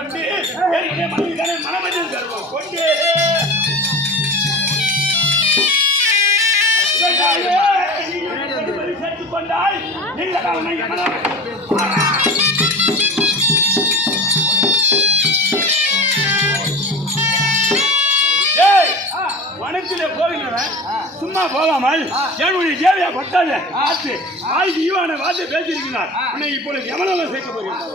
கொண்டு மனமஞ்சள் தருவோம் கொண்டு சேர்த்துக் கொண்டால் நீங்கள் வனத்திலே போகிறவன் சும்மா போகாமல் என்னுடைய தேவையா பட்டாது ஆச்சு ஆய்வு ஈவான வார்த்தை பேசியிருக்கிறார் உன்னை இப்பொழுது எவ்வளவு சேர்க்க போகிறார்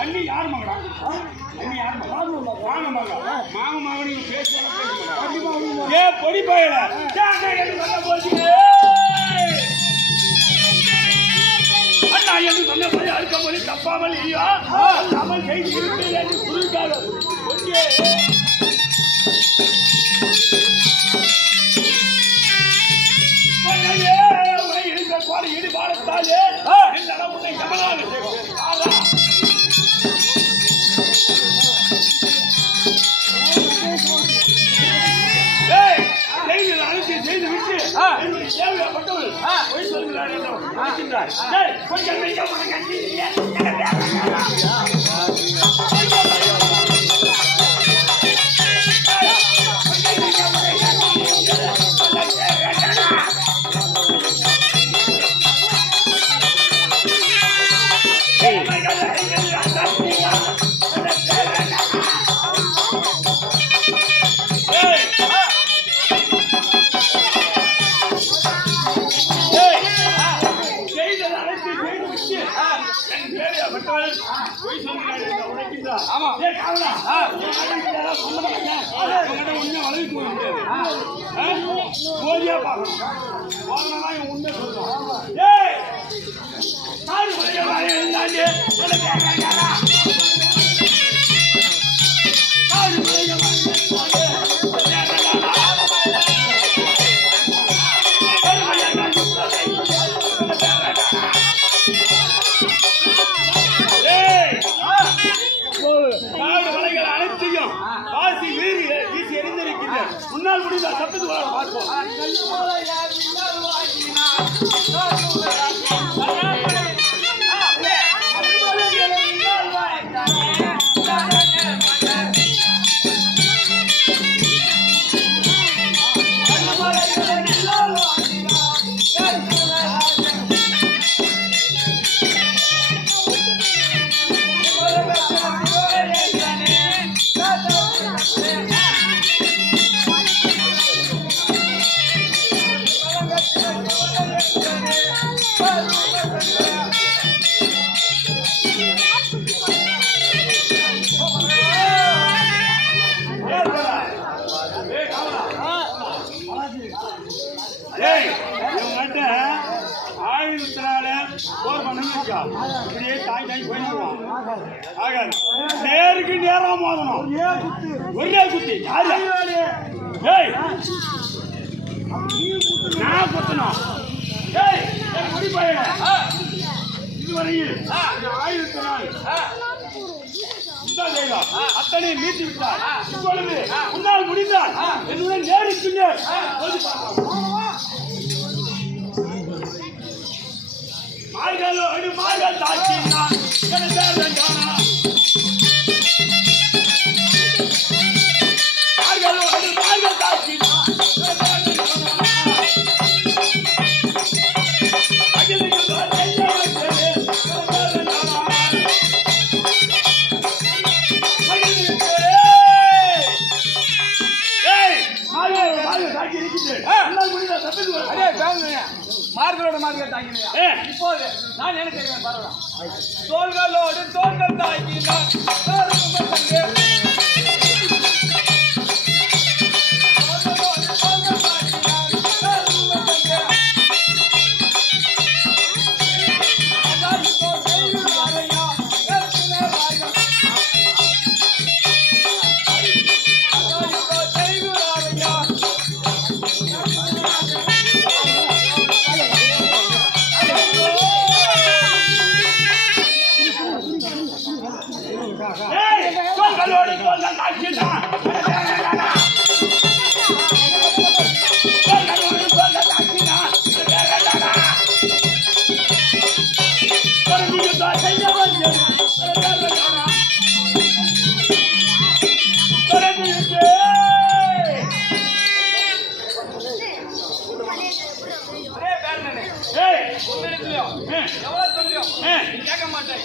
அண்ணி யார் மகடா அண்ணி யார் மாங்க மகன் ஏ பொடி போயில அண்ணா என்று சொன்னபடி அழுக்கமொழி தப்பாமல் இல்லையா தமிழ் செய்தி இருக்கு என்று புரிஞ்சாங்க ஈடுபாடுத்தாலே இந்த அளவுனை கமலாக செய்து விட்டு தேவைப்பட்டவர்கள் போய் சொல்கிறார் கொஞ்சம் உண்மை சொல்றோம் அனைத்தையும் வாசி வீசி எரிந்திருக்கிறது முன்னால் முடிந்த தப்பித்து பார்ப்போம் நேருக்கு நேரம் மோதணும் ஒரே குத்தி நான் குத்தணும் இதுவரையில் 1000 நாள் அத்தனை மீட்டு விட்டார் இப்பொழுது உன்னால் முடிந்தால் என்னுடன் நேருக்கு நேர் மார்கள் மார்களோட மார்கள் தாங்கினையா? இப்போது நான் என்ன செய்வேன் பரவாயில்ல. தோள்களோடு தோள்கள் தாங்கினார் எவ்வளவு சொல்லியும் கேட்க மாட்டேன்.